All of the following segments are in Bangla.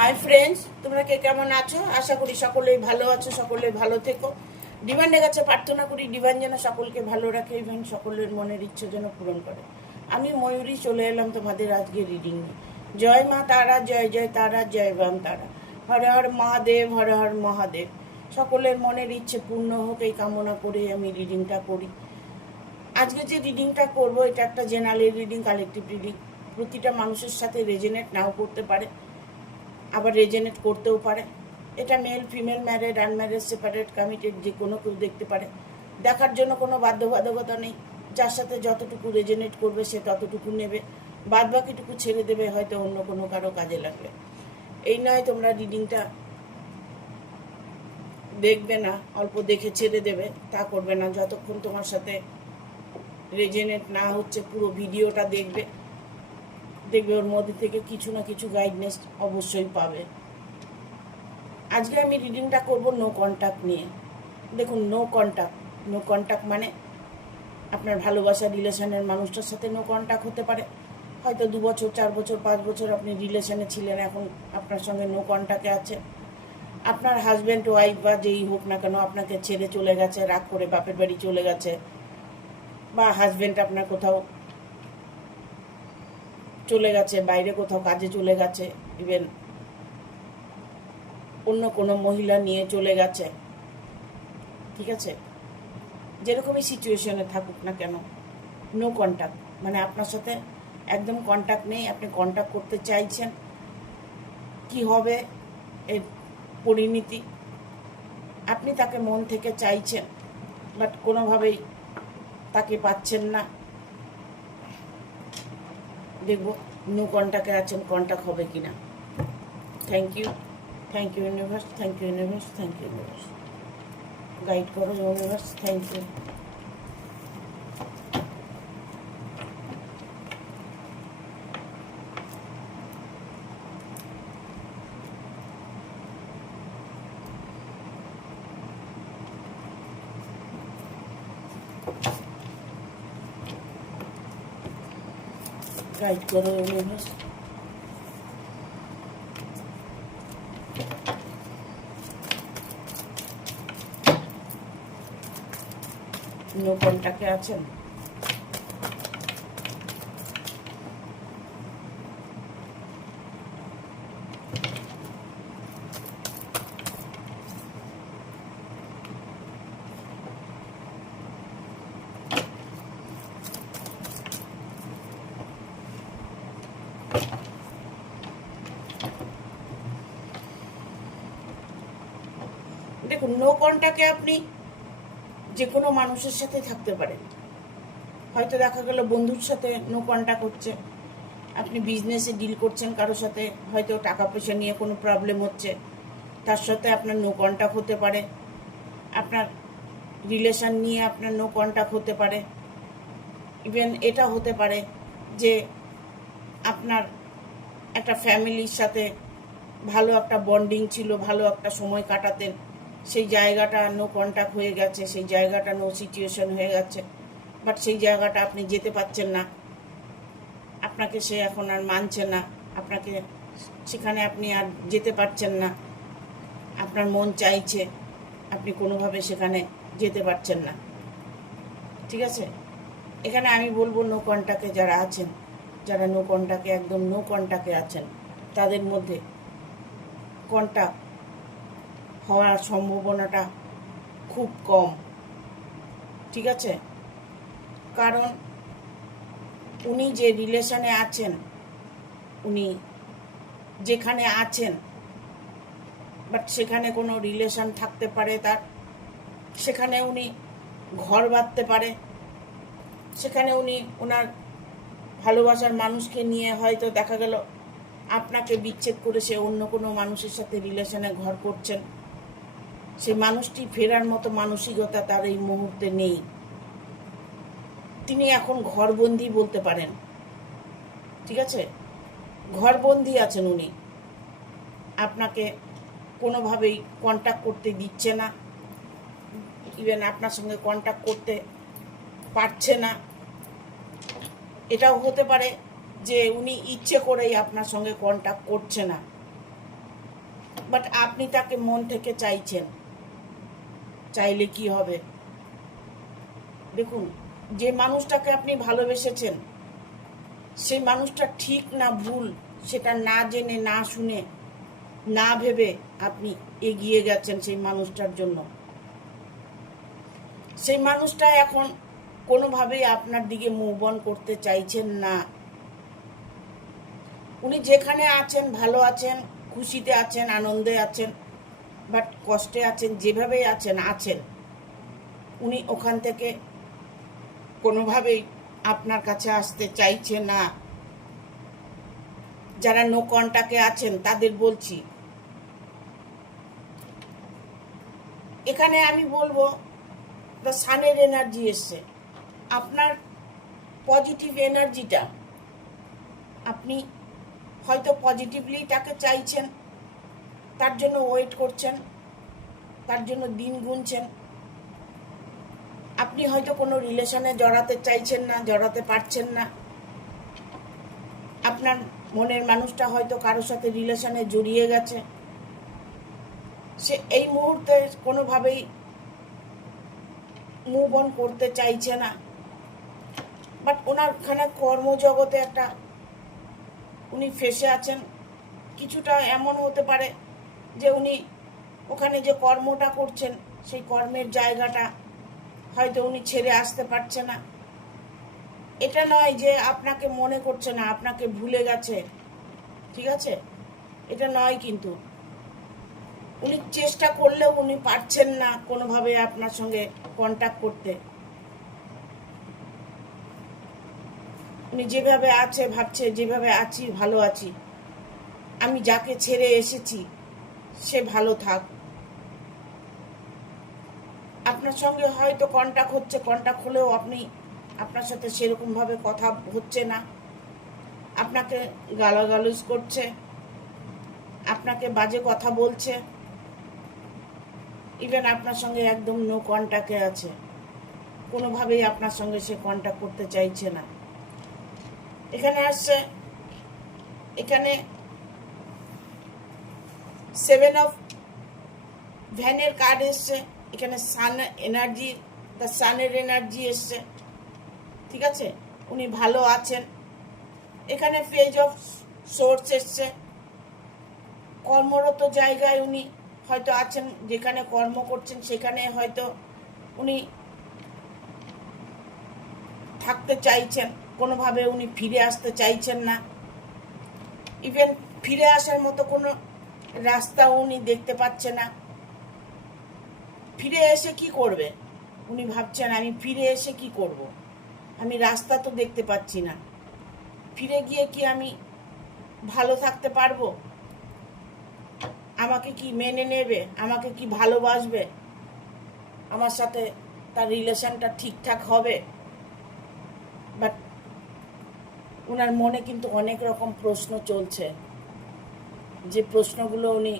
হাই ফ্রেন্ডস, তোমরা কে কেমন আছো? আশা করি সকলেই ভালো আছো, সকলেই ভালো থেকো। ডিভাইনের কাছে প্রার্থনা করি ডিভাইন যেন সকলকে ভালো রাখে এবং সকলের মনের ইচ্ছে যেন পূরণ করে। আমি ময়ূরী চলে এলাম তোমাদের আজকে রিডিং নিয়ে। জয় মা তারা, জয় জয় তারা, জয় বাম তারা। হর হর মহাদেব, হর হর মহাদেব। সকলের মনের ইচ্ছে পূর্ণ হোক এই কামনা করে আমি রিডিংটা করি। আজকে যে রিডিংটা করব এটা একটা জেনারেল রিডিং, কালেকটিভ রিডিং। প্রতিটা মানুষের সাথে রেজোনেট নাও করতে পারে, আবার রেজেনেট করতেও পারে। এটা male female, married unmarried, separate committed, যে কোনো কেউ দেখতে পারে। দেখার জন্য কোনো বাধ্যবাধকতা নেই। যার সাথে যতটুকু রেজেনেট করবে সে ততটুকু নেবে, বাদ বাকিটুকু ছেড়ে দেবে হয়তো অন্য কোনো কারো কাজে লাগবে। এই নয় তোমরা রিডিংটা দেখবে না, অল্প দেখে ছেড়ে দেবে, তা করবে না। যতক্ষণ তোমার সাথে রেজেনেট না হচ্ছে পুরো ভিডিওটা দেখবে, দেখবে ওর মধ্যে থেকে কিছু না কিছু গাইডনেস অবশ্যই পাবে। আজকে আমি রিডিংটা করব নো কন্ট্যাক্ট নিয়ে। দেখুন, নো কন্ট্যাক্ট মানে আপনার ভালোবাসার রিলেশনের মানুষটার সাথে নো কন্ট্যাক্ট হতে পারে। হয়তো 2 বছর, 4 বছর, 5 বছর আপনি রিলেশনে ছিলেন, এখন আপনার সঙ্গে নো কন্ট্যাক্টে আছে। আপনার হাজব্যান্ড ওয়াইফ বা যেই হোক না কেন আপনাকে ছেড়ে চলে গেছে, রাগ করে বাপের বাড়ি চলে গেছে, বা হাজব্যান্ড আপনার কোথাও চলে গেছে, বাইরে কোথাও কাজে চলে গেছে, ইভেন অন্য কোনো মহিলা নিয়ে চলে গেছে। ঠিক আছে, যেরকমই সিচুয়েশনে থাকুক না কেন, নো কন্ট্যাক্ট মানে আপনার সাথে একদম কন্ট্যাক্ট নেই। আপনি কন্ট্যাক্ট করতে চাইছেন, কি হবে এর পরিণতি, আপনি তাকে মন থেকে চাইছেন, বাট কোনোভাবেই তাকে পাচ্ছেন না। দেখব নো কন্ট্যাক্টে আছেন, কন্ট্যাক্ট হবে কি না। Thank you universe, thank you universe, thank you universe. Guide করো ইউনিভার্স, থ্যাংক ইউ। গাইড করো ইউনিভার্স। নো কন্ট্যাক্টে আছেন, দেখুন নো কন্ট্যাক্টে আপনি যে কোনো মানুষের সাথে থাকতে পারেন। হয়তো দেখা গেল বন্ধুর সাথে নো কন্ট্যাক্ট হচ্ছে, আপনি বিজনেসে ডিল করছেন কারোর সাথে, হয়তো টাকা পয়সা নিয়ে কোনো প্রবলেম হচ্ছে, তার সাথে আপনার নো কন্ট্যাক্ট হতে পারে। আপনার রিলেশন নিয়ে আপনার নো কন্ট্যাক্ট হতে পারে। ইভেন এটা হতে পারে যে আপনার একটা ফ্যামিলির সাথে ভালো একটা বন্ডিং ছিল, ভালো একটা সময় কাটাতেন, সেই জায়গাটা নো কন্ট্যাক্ট হয়ে গেছে, সেই জায়গাটা নো সিচুয়েশন হয়ে গেছে, বাট সেই জায়গাটা আপনি যেতে পারছেন না, আপনাকে সে এখন আর মানছে না, আপনাকে সেখানে আপনি আর যেতে পারছেন না, আপনার মন চাইছে, আপনি কোনোভাবে সেখানে যেতে পারছেন না। ঠিক আছে, এখানে আমি বলবো নো কন্ট্যাক্টে যারা আছেন, যারা নো কন্ট্যাক্টে, একদম নো কন্ট্যাক্টে আছেন, তাদের মধ্যে কন্ট্যাক্ট হওয়ার সম্ভাবনাটা খুব কম। ঠিক আছে, কারণ উনি যে রিলেশনে আছেন, উনি যেখানে আছেন, বাট সেখানে কোনো রিলেশন থাকতে পারে তার, সেখানে উনি ঘর বাঁধতে পারে, সেখানে উনি ওনার ভালোবাসার মানুষকে নিয়ে হয়তো দেখা গেল আপনাকে বিচ্ছেদ করে সে অন্য কোনো মানুষের সাথে রিলেশনে ঘর করছেন। সেই মানুষটি ফেরার মতো মানসিকতা তার এই মুহূর্তে নেই। তিনি এখন ঘরবন্দি বলতে পারেন। ঠিক আছে, ঘরবন্দি আছেন উনি, আপনাকে কোনোভাবেই কন্ট্যাক্ট করতে দিচ্ছে না, ইভেন আপনার সঙ্গে কন্ট্যাক্ট করতে পারছে না। এটাও হতে পারে যে উনি ইচ্ছে করেই আপনার সঙ্গে কন্ট্যাক্ট করছে না, বাট আপনি তাকে মন থেকে চাইছেন, চাইলে কি হবে? দেখুন, যে মানুষটাকে আপনি ভালোবেসেছেন সেই মানুষটা ঠিক না ভুল সেটা না জেনে, না শুনে, না ভেবে আপনি এগিয়ে গেছেন সেই মানুষটার জন্য। সেই মানুষটা এখন কোনোভাবেই আপনার দিকে মুভ অন করতে চাইছেন না। উনি যেখানে আছেন ভালো আছেন, খুশিতে আছেন, আনন্দে আছেন, বাট কষ্টে আছেন, যেভাবেই আছেন উনি ওখান থেকে কোনোভাবেই আপনার কাছে আসতে চাইছে না। যারা নো কন্টাক্টে আছেন তাদের বলছি, এখানে আমি বলবো দ্য সানের এনার্জি এসছে। আপনার পজিটিভ এনার্জিটা আপনি হয়তো পজিটিভলি তাকে চাইছেন, তার জন্য ওয়েট করছেন, তার জন্য দিন গুনছেন। আপনি হয়তো কোনো রিলেশনে জড়াতে চাইছেন না, জড়াতে পারছেন না। আপনার মনের মানুষটা হয়তো কারোর সাথে রিলেশনে জড়িয়ে গেছে, সে এই মুহূর্তে কোনোভাবেই মুভ অন করতে চাইছে না। বাট ওনারখানে কর্মজগতে একটা উনি ফেসে আছেন। কিছুটা এমন হতে পারে যে উনি ওখানে যে কর্মটা করছেন সেই কর্মের জায়গাটা হয়তো উনি ছেড়ে আসতে পারছে না। এটা নয় যে আপনাকে মনে করছে না, আপনাকে ভুলে গেছে, ঠিক আছে? এটা নয়, কিন্তু উনি চেষ্টা করলেও উনি পারছেন না কোনোভাবে আপনার সঙ্গে কন্ট্যাক্ট করতে। উনি যেভাবে আছে ভাবছে, যেভাবে আছি ভালো আছি, আমি যাকে ছেড়ে এসেছি সে ভালো থাক। আপনার সঙ্গে হয়তো কন্ট্যাক্ট হচ্ছে, কন্ট্যাক্ট হলেও আপনার সাথে সেরকমভাবে কথা হচ্ছে না, আপনাকে গালাগালুজ করছে, আপনাকে বাজে কথা বলছে, ইভেন আপনার সঙ্গে একদম নো কন্ট্যাক্টে আছে, কোনোভাবেই আপনার সঙ্গে সে কন্ট্যাক্ট করতে চাইছে না। এখানে আসছে, এখানে 7 অফ ভ্যানের কার্ড এসছে, এখানে সান এনার্জি, দ্য সানের এনার্জি এসছে, ঠিক আছে? উনি ভালো আছেন। এখানে পেজ অফ সোর্স এসছে, কর্মরত জায়গায় উনি হয়তো আছেন, যেখানে কর্ম করছেন সেখানে হয়তো উনি থাকতে চাইছেন, কোনোভাবে উনি ফিরে আসতে চাইছেন না। ইভেন ফিরে আসার মতো কোনো রাস্তাও উনি দেখতে পাচ্ছে না। ফিরে এসে কি করবে উনি ভাবছেন, আমি ফিরে এসে কি করব? আমি রাস্তা তো দেখতে পাচ্ছি না, ফিরে গিয়ে কি আমি ভালো থাকতে পারবো? আমাকে কি মেনে নেবে? আমাকে কি ভালোবাসবে? আমার সাথে তার রিলেশনটা ঠিকঠাক হবে? বাট ওনার মনে কিন্তু অনেক রকম প্রশ্ন চলছে, যে প্রশ্নগুলো উনি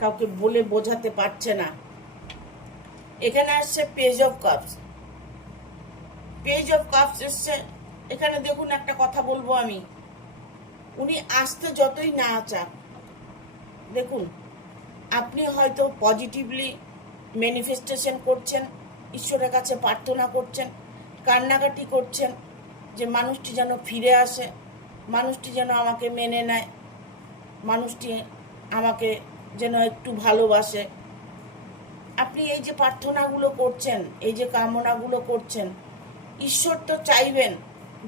কাউকে বলে বোঝাতে পারছে না। এখানে আসছে page of cups. Page of cups এসছে। এখানে দেখুন, একটা কথা বলবো আমি, উনি আসতে যতই না চান, দেখুন আপনি হয়তো পজিটিভলি ম্যানিফেস্টেশন করছেন, ঈশ্বরের কাছে প্রার্থনা করছেন, কান্নাকাটি করছেন যে মানুষটি যেন ফিরে আসে, মানুষটি যেন আমাকে মেনে নেয়, মানুষটি আমাকে যেন একটু ভালোবাসে। আপনি এই যে প্রার্থনাগুলো করছেন, এই যে কামনাগুলো করছেন, ঈশ্বর তো চাইবেন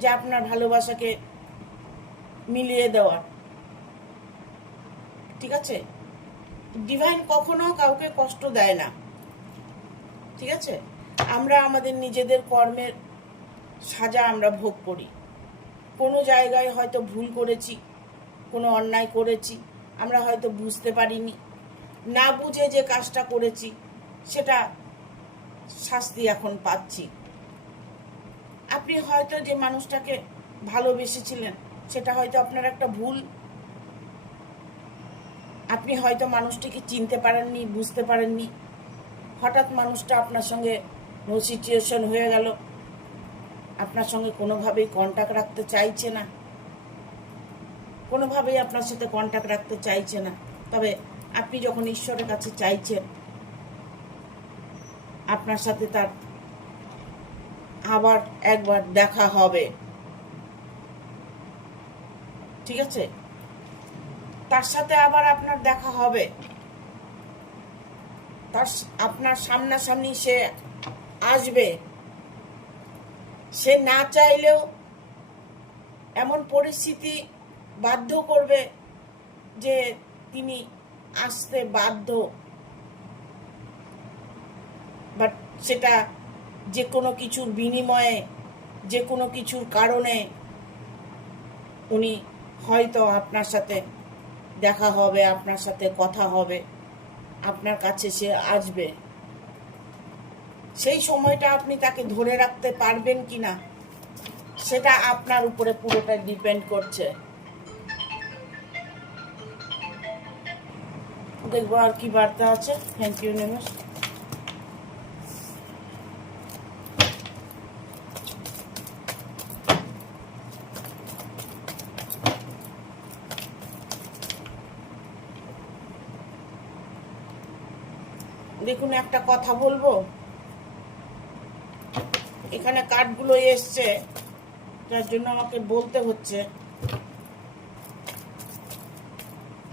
যে আপনার ভালোবাসাকে মিলিয়ে দেওয়ার, ঠিক আছে? ডিভাইন কখনো কাউকে কষ্ট দেয় না, ঠিক আছে? আমরা আমাদের নিজেদের কর্মের সাজা আমরা ভোগ করি। কোনো জায়গায় হয়তো ভুল করেছি, কোনো অন্যায় করেছি, আমরা হয়তো বুঝতে পারিনি, না বুঝে যে কাজটা করেছি সেটা শাস্তি এখন পাচ্ছি। আপনি হয়তো যে মানুষটাকে ভালোবেসেছিলেন সেটা হয়তো আপনার একটা ভুল, আপনি হয়তো মানুষটিকে চিনতে পারেননি, বুঝতে পারেননি, হঠাৎ মানুষটা আপনার সঙ্গে নো সিচুয়েশন হয়ে গেল, আপনার সঙ্গে কোনোভাবেই কন্ট্যাক্ট রাখতে চাইছে না, কোনোভাবেই আপনার সাথে কন্ট্যাক্ট রাখতে চাইছে না। তবে আপনি যখন ঈশ্বরের কাছে চাইছেন আপনার সাথে তার আবার একবার দেখা হবে, ঠিক আছে, তার সাথে আবার আপনার দেখা হবে, তার আপনার সামনাসামনি সে আসবে। সে না চাইলেও এমন পরিস্থিতি বাধ্য করবে যে তিনি আসতে বাধ্য, বাট সেটা যে কোনো কিছুর বিনিময়ে, যে কোনো কিছুর কারণে উনি হয়তো আপনার সাথে দেখা হবে, আপনার সাথে কথা হবে, আপনার কাছে সে আসবে। সেই সময়টা আপনি তাকে ধরে রাখতে পারবেন কি না সেটা আপনার উপরে পুরোটা ডিপেন্ড করছে। দেখবো আর কি বার্তা আছে। Thank you Nimesh. দেখুন, একটা কথা বলবো, এখানে কার্ডগুলো এসছে যার জন্য আমাকে বলতে হচ্ছে।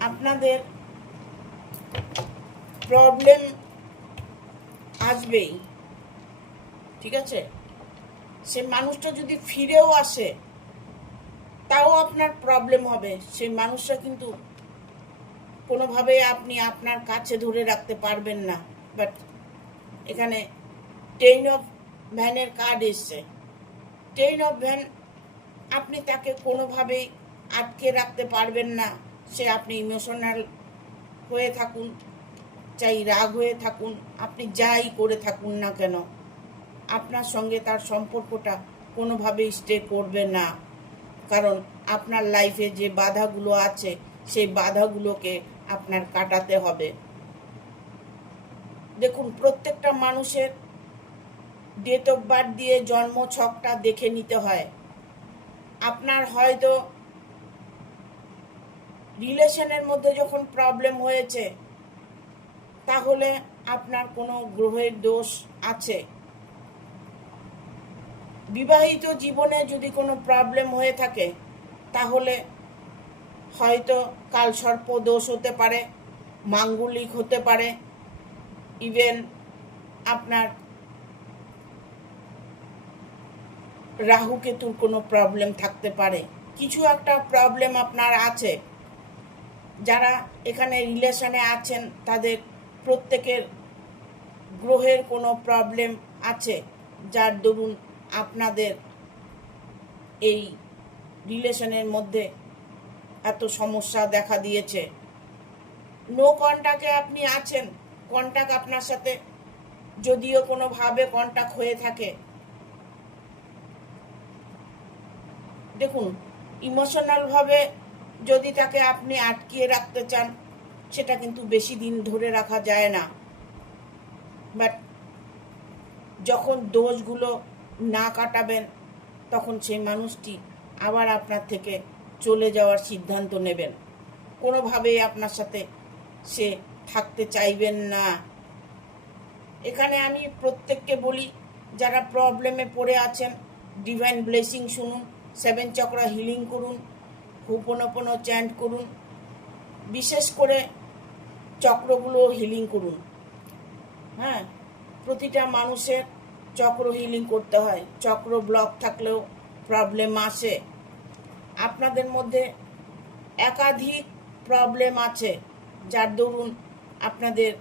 আপনাদের প্রবলেম আসবেই, ঠিক আছে, সে মানুষটা যদি ফিরেও আসে তাও আপনার প্রবলেম হবে। সেই মানুষটা কিন্তু কোনোভাবে আপনি আপনার কাছে ধরে রাখতে পারবেন না। বাট এখানে 10 অফ ভ্যানের কার্ড এসছে। 10 অফ ভ্যান, আপনি তাকে কোনোভাবেই আটকে রাখতে পারবেন না। সে আপনি ইমোশনাল হয়ে থাকুন, চাই রাগ হয়ে থাকুন, আপনি যাই করে থাকুন না কেন, আপনার সঙ্গে তার সম্পর্কটা কোনোভাবেই স্টে করবে না। কারণ আপনার লাইফে যে বাধাগুলো আছে সেই বাধাগুলোকে আপনার কাটাতে হবে। দেখুন, প্রত্যেকটা মানুষের ডেট অফ বার্থ দিয়ে জন্ম ছকটা দেখে নিতে হয়। আপনার হয়তো রিলেশনের মধ্যে যখন প্রবলেম হয়েছে তাহলে আপনার কোনো গ্রহের দোষ আছে। বিবাহিত জীবনে যদি কোনো প্রবলেম হয়ে থাকে তাহলে হয়তো কালসর্প দোষ হতে পারে, মাঙ্গলিক হতে পারে, ইভেন আপনার রাহু কেতুর কোনো প্রবলেম থাকতে পারে। কিছু একটা প্রবলেম আপনার আছে। যারা এখানে রিলেশনে আছেন তাদের প্রত্যেকের গ্রহের কোনো প্রবলেম আছে, যার দরুন আপনাদের এই রিলেশনের মধ্যে এত সমস্যা দেখা দিয়েছে। নো কন্টাক্টে আপনি আছেন, কন্টাক্ট আপনার সাথে যদিও কোনোভাবে কন্টাক্ট হয়ে থাকে, দেখুন, ইমোশনালভাবে যদি তাকে আপনি আটকিয়ে রাখতে চান সেটা কিন্তু বেশি দিন ধরে রাখা যায় না। বাট যখন দোষগুলো না কাটাবেন তখন সেই মানুষটি আবার আপনার থেকে চলে যাওয়ার সিদ্ধান্ত নেবেন। কোনোভাবেই আপনার সাথে সে থাকতে চাইবেন না। এখানে আমি প্রত্যেককে বলি, যারা প্রবলেমে পড়ে আছেন, ডিভাইন ব্লেসিং শুনুন, 7 চক্রা হিলিং করুন, হোপোনোপোনো চ্যান্ট করুন, বিশেষ করে চক্রগুলো হিলিং করুন। হ্যাঁ, প্রতিটা মানুষের চক্র হিলিং করতে হয়। চক্র ব্লক থাকলেও প্রবলেম আসে। আপনাদের মধ্যে একাধিক প্রবলেম আছে যার দরুন আপনাদের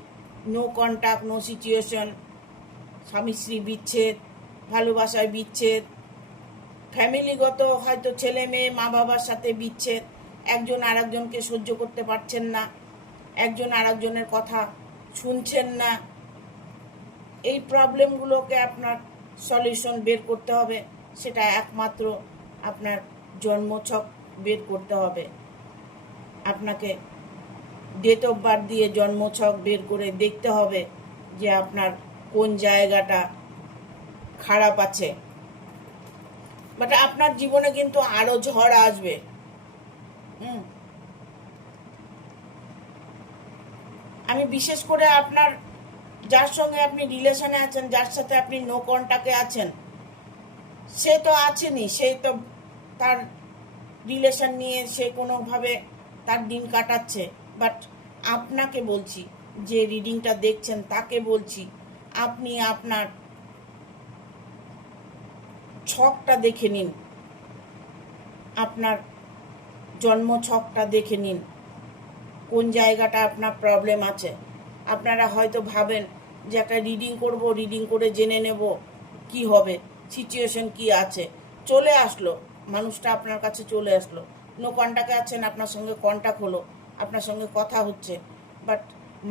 নো কন্টাক্ট, নো সিচুয়েশন, স্বামী স্ত্রী বিচ্ছেদ, ভালোবাসায় বিচ্ছেদ, ফ্যামিলিগত হয়তো ছেলে মেয়ে মা বাবার সাথে বিচ্ছেদ, একজন আরেকজনকে সহ্য করতে পারছেন না, একজন আরেকজনের কথা শুনছেন না। এই প্রবলেমগুলোকে আপনার সলিউশন বের করতে হবে। সেটা একমাত্র আপনার জন্মছক বের করতে হবে। আপনাকে ডেট অফ বার্থ দিয়ে জন্মছক বের করে দেখতে হবে যে আপনার কোন জায়গাটা খারাপ আছে। বাট আপনার জীবনে কিন্তু আরো ঝড় আসবে। আমি বিশেষ করে আপনার যার সঙ্গে আপনি রিলেশনে আছেন, যার সাথে আপনি নো কন্টাক্টে আছেন, সে তো আছেনই, সে তো তার রিলেশন নিয়ে সে কোনোভাবে তার দিন কাটাচ্ছে। বাট আপনাকে বলছি, যে রিডিংটা দেখছেন তাকে বলছি, আপনি আপনার ছকটা দেখে নিন, আপনার জন্ম ছকটা দেখে নিন, কোন জায়গাটা আপনার প্রবলেম আছে। আপনারা হয়তো ভাবেন যে একটা রিডিং করব, রিডিং করে জেনে নেব কি হবে, সিচুয়েশন কি আছে। চলে আসলো, মানুষটা আপনার কাছে চলে আসলো, নো কন্টাক্টে আছেন, আপনার সঙ্গে কন্টাক্ট হলো, আপনার সঙ্গে কথা হচ্ছে, বাট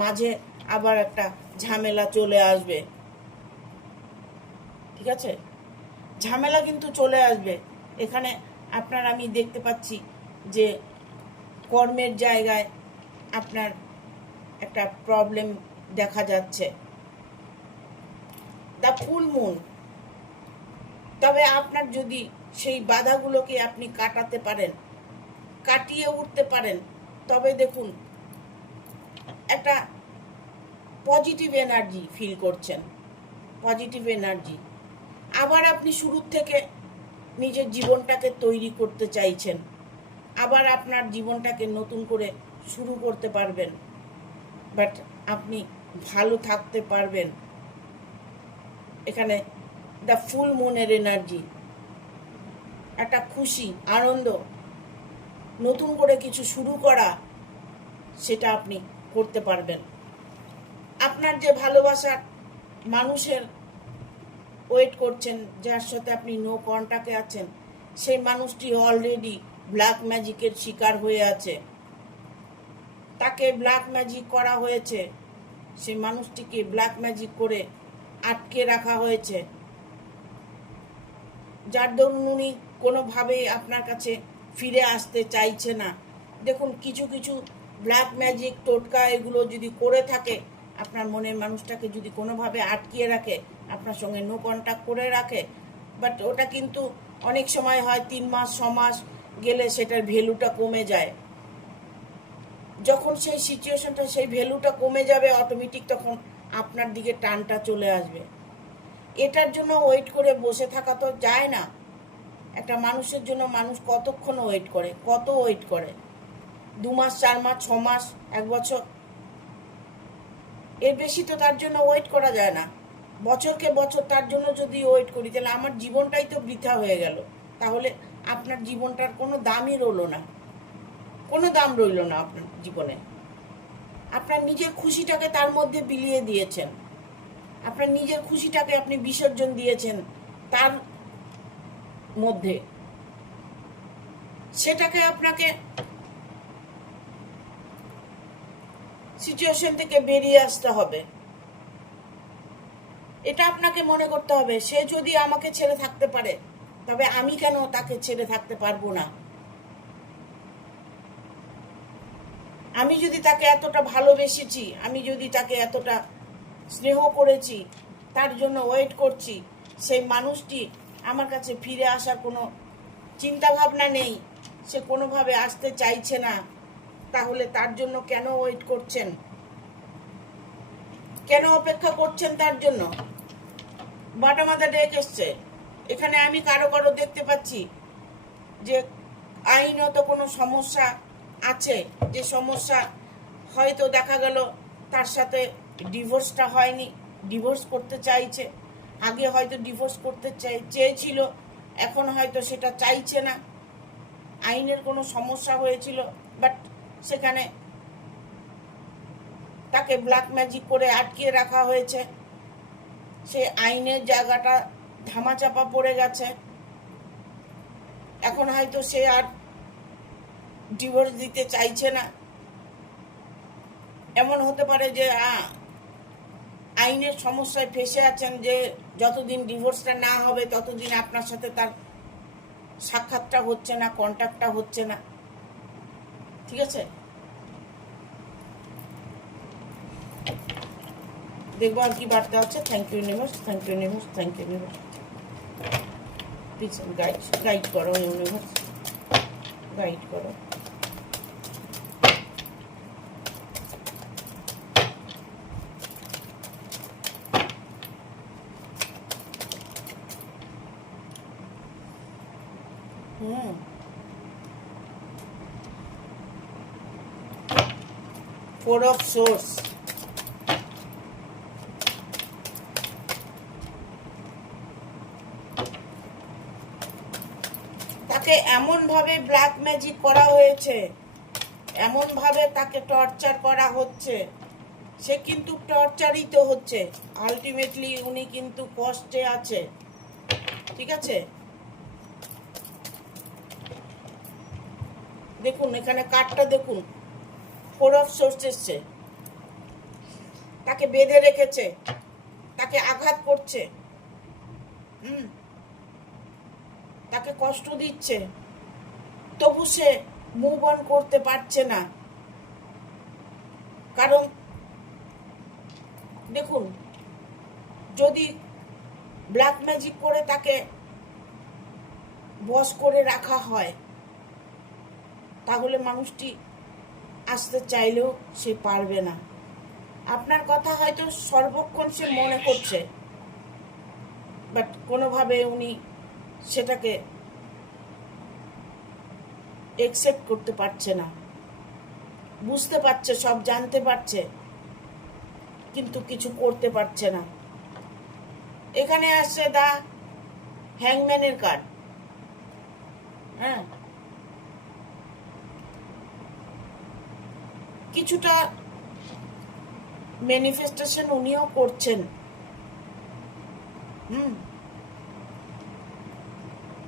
মাঝে আবার একটা ঝামেলা চলে আসবে। ঠিক আছে, ঝামেলা কিন্তু চলে আসবে। এখানে আপনার আমি দেখতে পাচ্ছি যে কর্মের জায়গায় আপনার একটা প্রবলেম দেখা যাচ্ছে, দ্য ফুল মুন। তবে আপনার যদি সেই বাধাগুলোকে আপনি কাটাতে পারেন, কাটিয়ে উঠতে পারেন, তবে দেখুন একটা পজিটিভ এনার্জি ফিল করছেন, পজিটিভ এনার্জি। আবার আপনি শুরুর থেকে নিজের জীবনটাকে তৈরি করতে চাইছেন, আবার আপনার জীবনটাকে নতুন করে শুরু করতে পারবেন, বাট আপনি ভালো থাকতে পারবেন। এখানে দ্য ফুল মুনের এনার্জি, একটা খুশি, আনন্দ, নতুন করে কিছু শুরু করা, সেটা আপনি করতে পারবেন। আপনার যে ভালোবাসার মানুষের ওয়েট করছেন, যার সাথে আপনি নো কন্টাক্টে আছেন, সেই মানুষটি অলরেডি ব্ল্যাক ম্যাজিকের শিকার হয়ে আছে, তাকে ব্ল্যাক ম্যাজিক করা হয়েছে, সেই মানুষটিকে ব্ল্যাক ম্যাজিক করে আটকে রাখা হয়েছে, যার দরুন উনি কোনোভাবেই আপনার কাছে ফিরে আসতে চাইছে না। দেখুন, কিছু কিছু ব্ল্যাক ম্যাজিক টোটকা এগুলো যদি করে থাকে, আপনার মনের মানুষটাকে যদি কোনোভাবে আটকিয়ে রাখে, আপনার সঙ্গে নো কন্ট্যাক্ট করে রাখে, বাট ওটা কিন্তু অনেক সময় হয় 3 মাস 6 মাস গেলে সেটার ভ্যালুটা কমে যায়। যখন সেই সিচুয়েশনটা, সেই ভ্যালুটা কমে যাবে অটোমেটিক, তখন আপনার দিকে টানটা চলে আসবে। এটার জন্য ওয়েট করে বসে থাকা তো যায় না। একটা মানুষের জন্য মানুষ কতক্ষণ ওয়েট করে, কত ওয়েট করে, 2 মাস 4 মাস 6 মাস 1 বছর, এর বেশি তো তার জন্য ওয়েট করা যায় না। বছরকে বছর তার জন্য যদি ওয়েট করি, তাহলে আমার জীবনটাই তো বৃথা হয়ে গেল। তাহলে আপনার জীবনটার কোনো দামই রইল না, কোনো দাম রইল না আপনার জীবনে। আপনার নিজের খুশিটাকে তার মধ্যে বিলিয়ে দিয়েছেন, আপনার নিজের খুশিটাকে আপনি বিসর্জন দিয়েছেন তার মধ্যে। সেটাকে আপনাকে সিচুয়েশন থেকে বেরিয়ে আসতে হবে। এটা আপনাকে মনে করতে হবে, সে যদি আমাকে ছেড়ে থাকতে পারে, তবে আমি কেন তাকে ছেড়ে থাকতে পারবো না? আমি যদি তাকে এতটা ভালোবেসেছি, আমি যদি তাকে এতটা স্নেহ করেছি, তার জন্য ওয়েট করছি, সেই মানুষটি আমার কাছে ফিরে আসার কোনো চিন্তা ভাবনা নেই, সে কোনোভাবে আসতে চাইছে না, তাহলে তার জন্য কেন ওয়েট করছেন, কেন অপেক্ষা করছেন তার জন্য? বাটা মাথা ডেক এসছে এখানে। আমি কারো কারো দেখতে পাচ্ছি যে আইনত কোনো সমস্যা আছে, যে সমস্যা হয়তো দেখা গেল তার সাথে ডিভোর্সটা হয়নি, ডিভোর্স করতে চাইছে, আগে হয়তো ডিভোর্স করতে চেয়েছিল, এখন হয়তো সেটা চাইছে না, আইনের কোনো সমস্যা হয়েছিল, বাট সেখানে তাকে ব্ল্যাক ম্যাজিক করে আটকিয়ে রাখা হয়েছে, সে আইনের জায়গাটা ধামাচাপা পড়ে গেছে, এখন হয়তো সে আর ডিভোর্স দিতে চাইছে না। এমন হতে পারে যে আইনের সমস্যায় ফেসে আছেন, যে যতদিন ডিভোর্সটা না হবে ততদিন আপনার সাথে তার সাক্ষাৎটা হচ্ছে না, কন্ট্যাক্টটা হচ্ছে না। ঠিক আছে, দেখবো আর কি বার্তা হচ্ছে। Thank you universe, thank you universe, thank you universe. Please guide করো ইউনিভার্স, গাইড করো। ফোর অফ সোর্স, তাকে এমন ভাবে ব্ল্যাক ম্যাজিক করা হয়েছে, এমন ভাবে তাকে টর্চার করা হচ্ছে, সে কিন্তু টর্চারিত হচ্ছে, আলটিমেটলি উনি কিন্তু কষ্টে আছে, ঠিক আছে। দেখুন এখানে কার্ডটা দেখুন, ফোর অফ সোর্স এসছে, তাকে বেঁধে রেখেছে, তাকে আঘাত করছে, তাকে কষ্ট দিচ্ছে, তবু সে মুভ অন করতে পারছে না। কারণ দেখুন, যদি ব্ল্যাক ম্যাজিক করে তাকে বশ করে রাখা হয়, তাহলে মানুষটি আসতে চাইলেও সে পারবে না। আপনার কথা হয়তো সর্বক্ষণ সে মনে করছে, বাট কোনোভাবে উনি সেটাকে একসেপ্ট করতে পারছে না। বুঝতে পারছে, সব জানতে পারছে, কিন্তু কিছু করতে পারছে না। এখানে আসছে দা হ্যাংম্যানের কার্ড। হ্যাঁ, কিছুটা ম্যানিফেস্টেশন উনিও করছেন,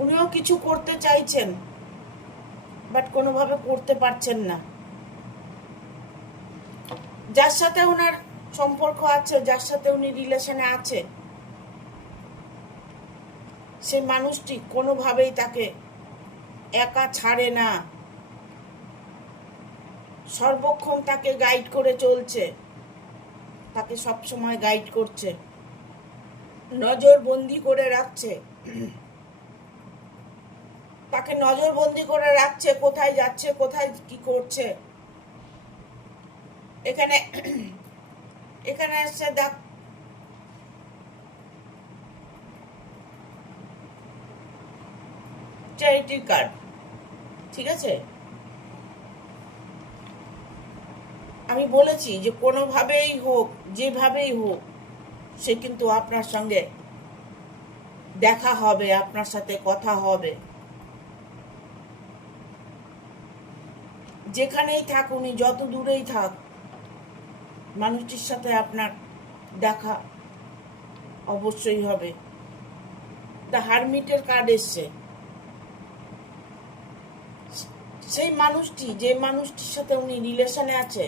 উনিও কিছু করতে চাইছেন, বাট কোনোভাবে করতে পারছেন না। যার সাথে ওনার সম্পর্ক আছে, যার সাথে উনি রিলেশনে আছে, সেই মানুষটি কোনোভাবেই তাকে একা ছাড়ে না, সর্বক্ষণ তাকে গাইড করে চলছে, তাকে সবসময় গাইড করছে, নজরবন্দি করে রাখছে, তাকে নজরবন্দি করে রাখছে, কোথায় যাচ্ছে, কোথায় কি করছে। এখানে এখানে এসে দেখ, চ্যারিটির কার্ড, ঠিক আছে। আমি বলেছি যে কোনোভাবেই হোক, যেভাবেই হোক, সে কিন্তু আপনার সঙ্গে দেখা হবে, আপনার সাথে কথা হবে। যেখানেই থাক উনি, যত দূরেই থাক, মানুষটির সাথে আপনার দেখা অবশ্যই হবে। দ্য হারমিটের কার্ড এসছে। সেই মানুষটি, যে মানুষটির সাথে উনি রিলেশনে আছে,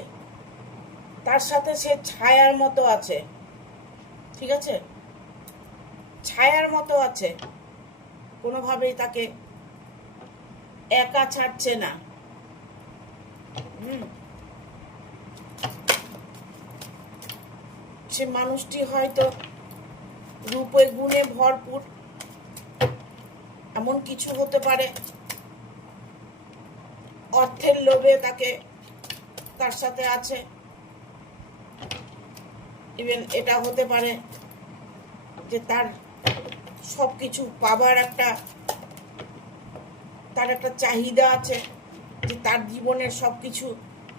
তার সাথে সে ছায়ার মতো আছে, ঠিক আছে, ছায়ার মতো আছে, কোনোভাবেই তাকে একা ছাড়ছে না। সে মানুষটি হয়তো রূপে গুণে ভরপুর, এমন কিছু হতে পারে, অর্থের লোভে তাকে তার সাথে আছে, ইভেন এটা হতে পারে যে তার সব কিছু পাবার তার একটা চাহিদা আছে, যে তার জীবনের সব কিছু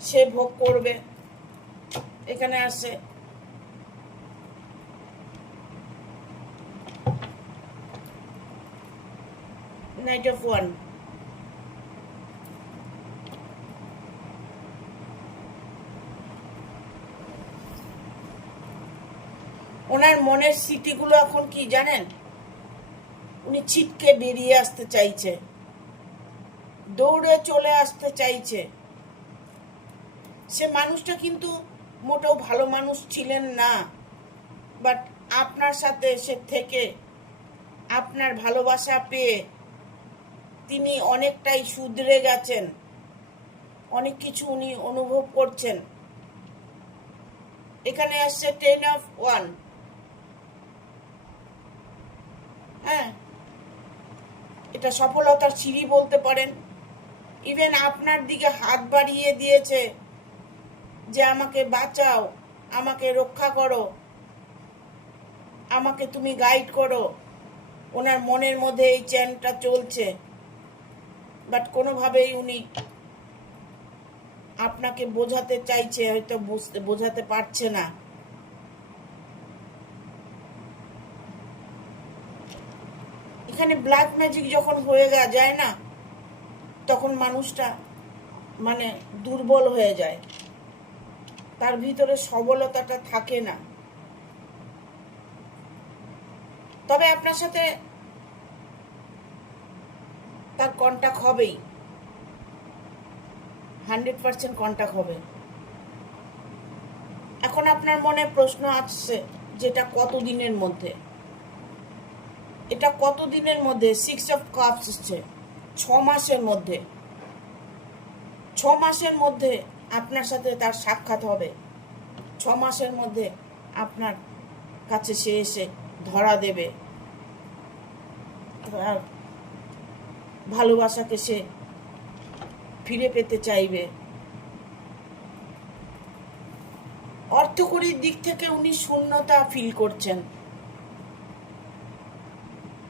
সে ভোগ করবে। এখানে আসে নাইট অফ ওয়ান। ওনার মনের স্মৃতিগুলো এখন কি জানেন, উনি ছিটকে বেরিয়ে আসতে চাইছে, দৌড়ে চলে আসতে চাইছে। সে মানুষটা কিন্তু মোটেও ভালো মানুষ ছিলেন না, বাট আপনার সাথে সে থেকে আপনার ভালোবাসা পেয়ে তিনি অনেকটাই শুধরে গেছেন, অনেক কিছু উনি অনুভব করছেন। এখানে আসছে 10 অফ ওয়ান। হ্যাঁ, এটা সফলতার সিঁড়ি বলতে পারেন। ইভেন আপনার দিকে হাত বাড়িয়ে দিয়েছে যে আমাকে বাঁচাও, আমাকে রক্ষা করো, আমাকে তুমি গাইড করো। ওনার মনের মধ্যে এই চ্যানটা চলছে, বাট কোনোভাবেই উনি আপনাকে বোঝাতে চাইছে, হয়তো বোঝাতে পারছে না। এখানে ব্ল্যাক ম্যাজিক যখন হয়ে যায় না, তখন মানুষটা মানে দুর্বল হয়ে যায়, তার ভিতরে সবলতাটা থাকে না। তবে আপনার সাথে তার কন্টাক্ট হবেই, 100% কন্টাক্ট হবে। এখন আপনার মনে প্রশ্ন আসছে, যেটা কতদিনের মধ্যে, এটা কতদিনের মধ্যে? 6 অফ কাপস হচ্ছে 6 মাসের মধ্যে। 6 মাসের মধ্যে আপনার সাথে তার সাক্ষাৎ হবে। 6 মাসের মধ্যে আপনার কাছে সে এসে ধরা দেবে, আর ভালোবাসাকে সে ফিরে পেতে চাইবে। অর্থকরীর দিক থেকে উনি শূন্যতা ফিল করছেন,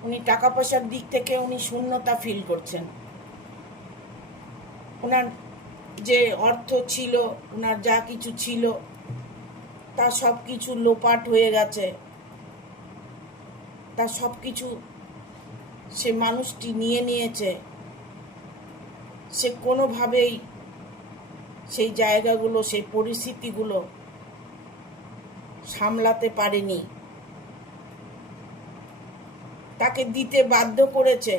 উনি টাকা পয়সার দিক থেকে উনি শূন্যতা ফিল করছেন। ওনার যে অর্থ ছিল, ওনার যা কিছু ছিল, তা সব কিছু লোপাট হয়ে গেছে। তা সব কিছু সে মানুষটি নিয়ে নিয়েছে। সে কোনোভাবেই সেই জায়গাগুলো, সেই পরিস্থিতিগুলো সামলাতে পারেনি। তাকে দিতে বাধ্য করেছে,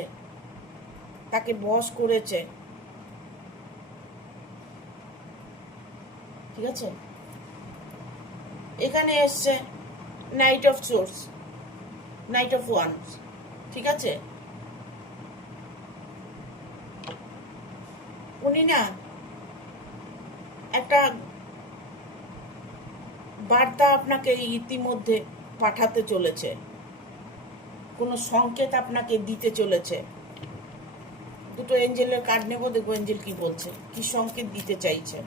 তাকে বশ করেছে। ঠিক আছে, এখানে এসছে night of swords, night of wands. ঠিক আছে, উনি না একটা বার্তা আপনাকে ইতিমধ্যে পাঠাতে চলেছে, কোনো সংকেত আপনাকে দিতে চলেছে। দুটো এঞ্জেলের কার্ড নেব, দেখবো এঞ্জেল কি বলছে, কি সংকেত দিতে চাইছে।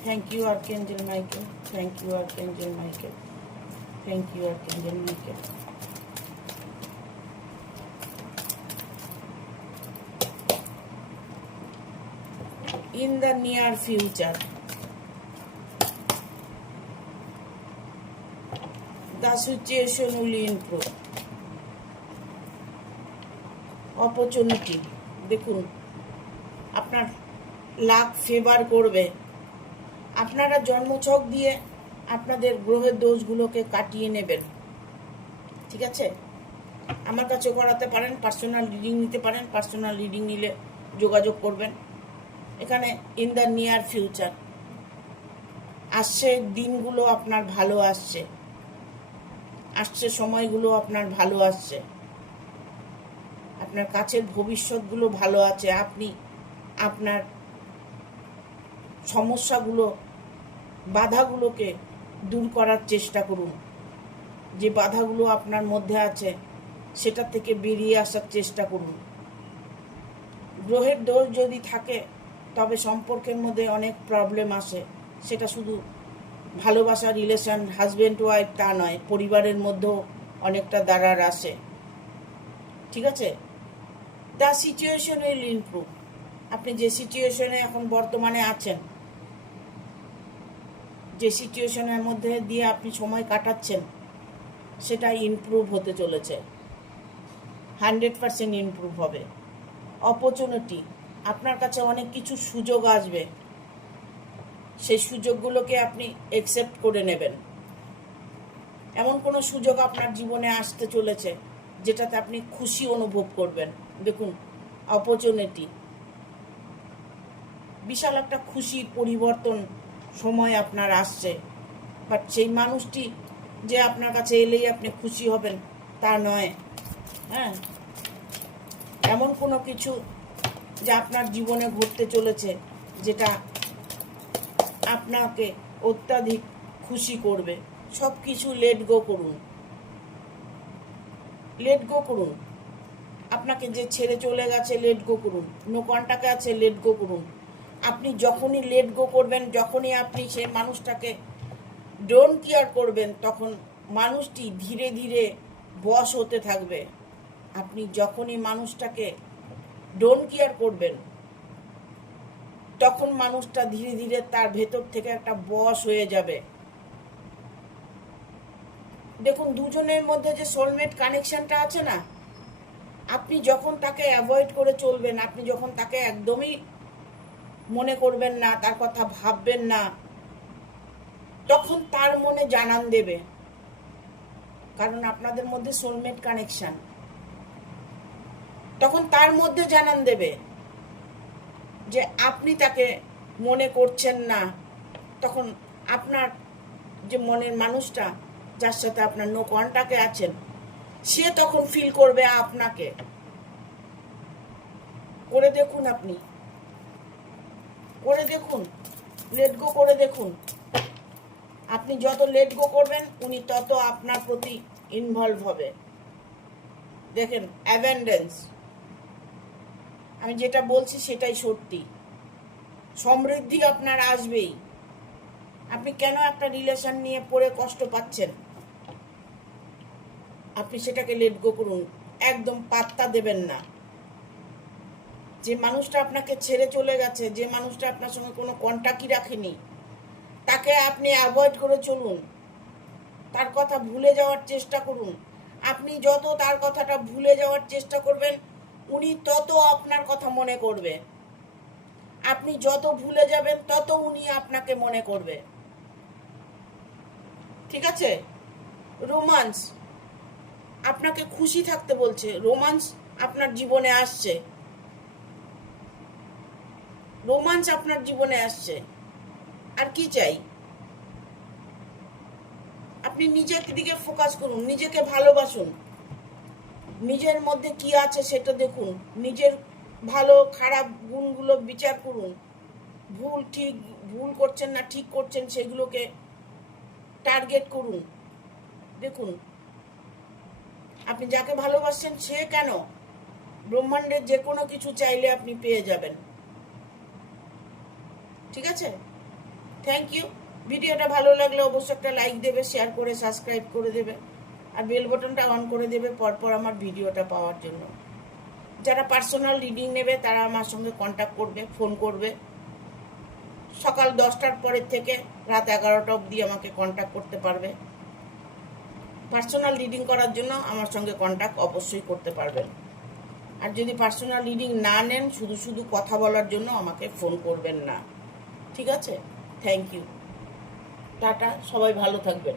Thank you archangel Michael, thank you archangel Michael, thank you archangel Michael. In the near future, the situation will improve. Opportunity, দেখুন আপনার লাক ফেভার করবে। আপনারা জন্মছক দিয়ে আপনাদের গ্রহের দোষগুলোকে কাটিয়ে নেবেন। ঠিক আছে, আমার কাছে করাতে পারেন, পার্সোনাল রিডিং নিতে পারেন। পার্সোনাল রিডিং নিলে যোগাযোগ করবেন। এখানে ইন দ্য নিয়ার ফিউচার আসছে দিনগুলো আপনার ভালো আসছে, আসছে সময়গুলো আপনার ভালো আসছে, আপনার কাছের ভবিষ্যৎগুলো ভালো আছে। আপনি আপনার সমস্যাগুলো, বাধাগুলোকে দূর করার চেষ্টা করুন। যে বাধাগুলো আপনার মধ্যে আছে সেটা থেকে বেরিয়ে আসার চেষ্টা করুন। গ্রহের দোষ যদি থাকে তবে সম্পর্কের মধ্যে অনেক প্রবলেম আসে। সেটা শুধু ভালোবাসা, রিলেশন, হাজব্যান্ড ওয়াইফ তা নয়, পরিবারের মধ্যেও অনেকটা দাঁড়ার আসে। ঠিক আছে, দ্য সিচুয়েশন উইল ইমপ্রুভ। আপনি যে সিচুয়েশনে এখন বর্তমানে আছেন, যে সিচুয়েশনের মধ্যে দিয়ে আপনি সময় কাটাচ্ছেন, সেটা ইমপ্রুভ হতে চলেছে, 100% ইমপ্রুভ হবে। অপরচুনিটি, আপনার কাছে অনেক কিছু সুযোগ আসবে, সেই সুযোগগুলোকে আপনি অ্যাকসেপ্ট করে নেবেন। এমন কোনো সুযোগ আপনার জীবনে আসতে চলেছে যেটাতে আপনি খুশি অনুভব করবেন। দেখুন, অপরচুনিটি, বিশাল একটা খুশির পরিবর্তন সময় আপনার আসছে। বাট সেই মানুষটি যে আপনার কাছে এলেই আপনি খুশি হবেন তা নয়। হ্যাঁ, এমন কোনো কিছু যে আপনার জীবনে ঘটতে চলেছে যেটা আপনাকে অত্যাধিক খুশি করবে। সব কিছু লেট গো করুন, লেট গো করুন। আপনাকে যে ছেড়ে চলে গেছে, লেট গো করুন। নো কন্টাক্টে আছে, লেট গো করুন। আপনি যখনই লেট গো করবেন, যখনই আপনি সেই মানুষটাকে ডোন্ট কেয়ার করবেন, তখন মানুষটি ধীরে ধীরে বশ হতে থাকবে। আপনি যখনই মানুষটাকে ডোন্ট কেয়ার করবেন, তখন মানুষটা ধীরে ধীরে তার ভেতর থেকে একটা বশ হয়ে যাবে। দেখুন, দুজনের মধ্যে যে সোলমেট কানেকশনটা আছে না, আপনি যখন তাকে অ্যাভয়েড করে চলবেন, আপনি যখন তাকে একদমই মনে করবেন না, তার কথা ভাববেন না, তখন তার মনে জানান দেবে। কারণ আপনাদের মধ্যে সোলমেট কানেকশন, তখন তার মধ্যে জানান দেবে যে আপনি তাকে মনে করছেন না। তখন আপনার যে মনের মানুষটা, যার সাথে আপনার নো কন্টাক্টে আছেন, সে তখন ফিল করবে আপনাকে। করে দেখুন, আপনি করে দেখুন, লেট গো করে দেখুন। আপনি যত লেট গো করবেন, উনি তত আপনার প্রতি ইনভলভ হবে। দেখেন, অ্যাবেন্ডেন্স, আমি যেটা বলছি সেটাই সত্যি। সমৃদ্ধি আপনার আসবেই। আপনি কেন একটা রিলেশন নিয়ে পড়ে কষ্ট পাচ্ছেন? আপনি সেটাকে লেট গো করুন, একদম পাত্তা দেবেন না। যে মানুষটা আপনাকে ছেড়ে চলে গেছে, যে মানুষটা আপনার সঙ্গে কোনো কন্টাক্টই রাখেনি, তাকে আপনি অ্যাভয়েড করে চলুন, তার কথা ভুলে যাওয়ার চেষ্টা করুন। আপনি যত তার কথাটা ভুলে যাওয়ার চেষ্টা করবেন, উনি তত আপনার কথা মনে করবে। আপনি যত ভুলে যাবেন, তত উনি আপনাকে মনে করবে। ঠিক আছে? রোমান্স, আপনাকে খুশি থাকতে বলছে, রোমান্স আপনার জীবনে আসছে, রোমান্স আপনার জীবনে আসছে। আর কি চাই? আপনি নিজের দিকে ফোকাস করুন, নিজেকে ভালোবাসুন, নিজের মধ্যে কি আছে সেটা দেখুন, নিজের ভালো খারাপ গুণগুলো বিচার করুন, ভুল করছেন না ঠিক করছেন সেগুলোকে টার্গেট করুন। দেখুন, আপনি যাকে ভালোবাসছেন সে কেন, ব্রহ্মাণ্ডের যে কোনো কিছু চাইলে আপনি পেয়ে যাবেন। ঠিক আছে? Thank you. ভিডিওটা ভালো লাগলে অবশ্যই একটা লাইক দেবে, শেয়ার করে সাবস্ক্রাইব করে দেবে, আর বেল বাটনটা অন করে দেবে পরপর আমার ভিডিওটা পাওয়ার জন্য। যারা পার্সোনাল রিডিং নেবে তারা আমার সঙ্গে কন্ট্যাক্ট করবে, ফোন করবে। সকাল 10টার পরের থেকে রাত 11টা অবধি আমাকে কন্ট্যাক্ট করতে পারবে। পার্সোনাল রিডিং করার জন্য আমার সঙ্গে কন্ট্যাক্ট অবশ্যই করতে পারবেন। আর যদি পার্সোনাল রিডিং না নেন, শুধু শুধু কথা বলার জন্য আমাকে ফোন করবেন না। ঠিক আছে? থ্যাংক ইউ, টাটা, সবাই ভালো থাকবেন।